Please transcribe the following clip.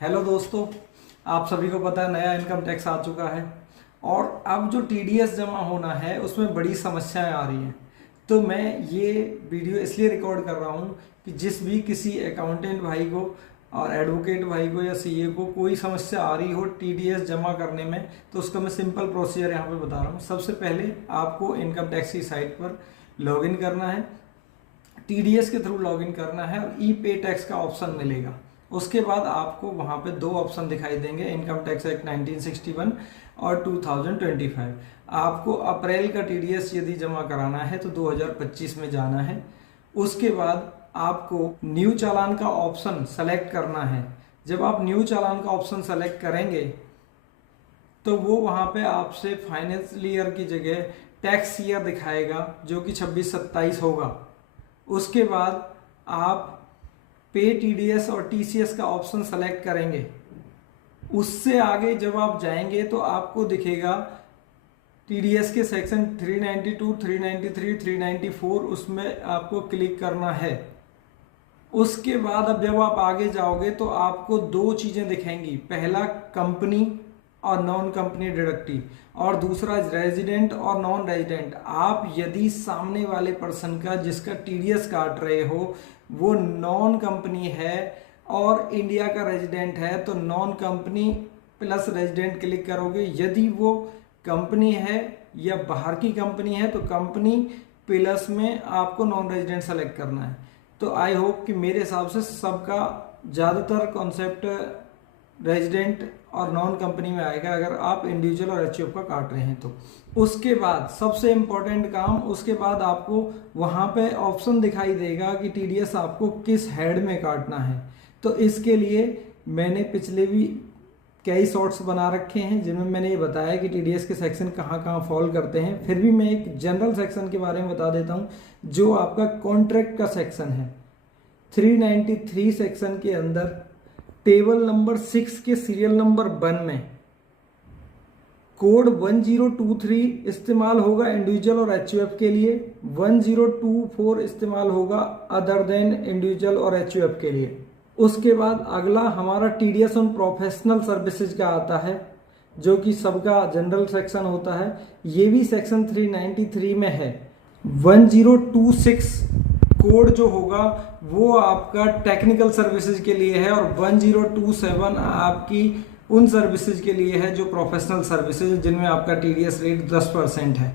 Hello दोस्तों, आप सभी को पता है नया इनकम टैक्स आ चुका है और अब जो टीडीएस जमा होना है उसमें बड़ी समस्याएं आ रही हैं। तो मैं ये वीडियो इसलिए रिकॉर्ड कर रहा हूँ कि जिस भी किसी अकाउंटेंट भाई को और एडवोकेट भाई को या सीए को कोई समस्या आ रही हो टीडीएस जमा करने में, तो उसका मैं सिंपल प्रोसीजर यहाँ पे बता रहा हूँ। सबसे पहले आपको इनकम टैक्स की साइट पर लॉगिन करना है, टीडीएस के थ्रू लॉगिन करना है और ई पे टैक्स का ऑप्शन मिलेगा। उसके बाद आपको वहाँ पे दो ऑप्शन दिखाई देंगे, इनकम टैक्स एक्ट 1961 और 2025। आपको अप्रैल का टीडीएस यदि जमा कराना है तो 2025 में जाना है। उसके बाद आपको न्यू चालान का ऑप्शन सेलेक्ट करना है। जब आप न्यू चालान का ऑप्शन सेलेक्ट करेंगे तो वो वहाँ पे आपसे फाइनेंशियल ईयर की जगह टैक्स ईयर दिखाएगा जो कि 26-27 होगा। उसके बाद आप पे टीडीएस और टीसीएस का ऑप्शन सेलेक्ट करेंगे। उससे आगे जब आप जाएंगे तो आपको दिखेगा टीडीएस के सेक्शन 392, 393, 394, उसमें आपको क्लिक करना है। उसके बाद अब जब आप आगे जाओगे तो आपको दो चीजें दिखेंगी, पहला कंपनी और नॉन कंपनी डिडक्टिव और दूसरा रेजिडेंट और नॉन रेजिडेंट। आप यदि सामने वाले पर्सन का जिसका टीडीएस काट रहे हो वो नॉन कंपनी है और इंडिया का रेजिडेंट है तो non company plus resident click करोगे। यदि वो कंपनी है या बाहर की कंपनी है तो कंपनी प्लस में आपको नॉन रेजिडेंट सेलेक्ट करना है। तो आई होप कि मेरे हिसाब से सबका ज़्यादातर कॉन्सेप्ट रेजिडेंट और नॉन कंपनी में आएगा अगर आप इंडिविजुअल और एचयूएफ का काट रहे हैं तो। उसके बाद सबसे इम्पोर्टेंट काम, उसके बाद आपको वहाँ पे ऑप्शन दिखाई देगा कि टीडीएस आपको किस हेड में काटना है। तो इसके लिए मैंने पिछले भी कई शॉर्ट्स बना रखे हैं जिनमें मैंने ये बताया कि टीडीएस के सेक्शन कहाँ कहाँ फॉल करते हैं। फिर भी मैं एक जनरल सेक्शन के बारे में बता देता हूँ जो आपका कॉन्ट्रैक्ट का सेक्शन है। 393 सेक्शन के अंदर टेबल नंबर 6 के सीरियल नंबर 1 में कोड 1023 इस्तेमाल होगा इंडिविजुअल और एचयूएफ के लिए, 1024 इस्तेमाल होगा अदर देन इंडिविजुअल और एचयूएफ के लिए। उसके बाद अगला हमारा टीडीएस ऑन प्रोफेशनल सर्विसेज का आता है जो कि सबका जनरल सेक्शन होता है। ये भी सेक्शन 393 में है। 1026 कोड जो होगा वो आपका टेक्निकल सर्विसेज के लिए है और 1027 आपकी उन सर्विसेज के लिए है जो प्रोफेशनल सर्विसेज जिनमें आपका टीडीएस रेट 10% है।